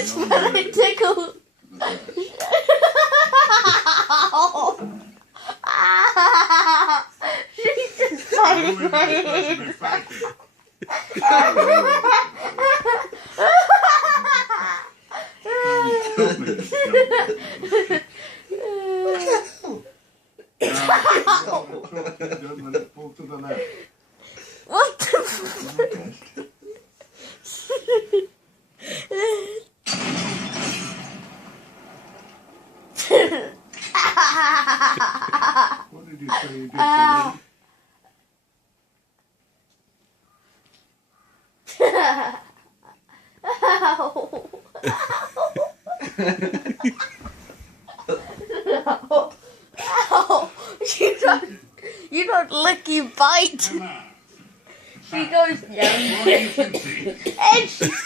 just want to tickle. She's just biting my hand. What the fuck? What did you say you did to me? Ow. You don't lick, you bite. She goes, yeah. And she's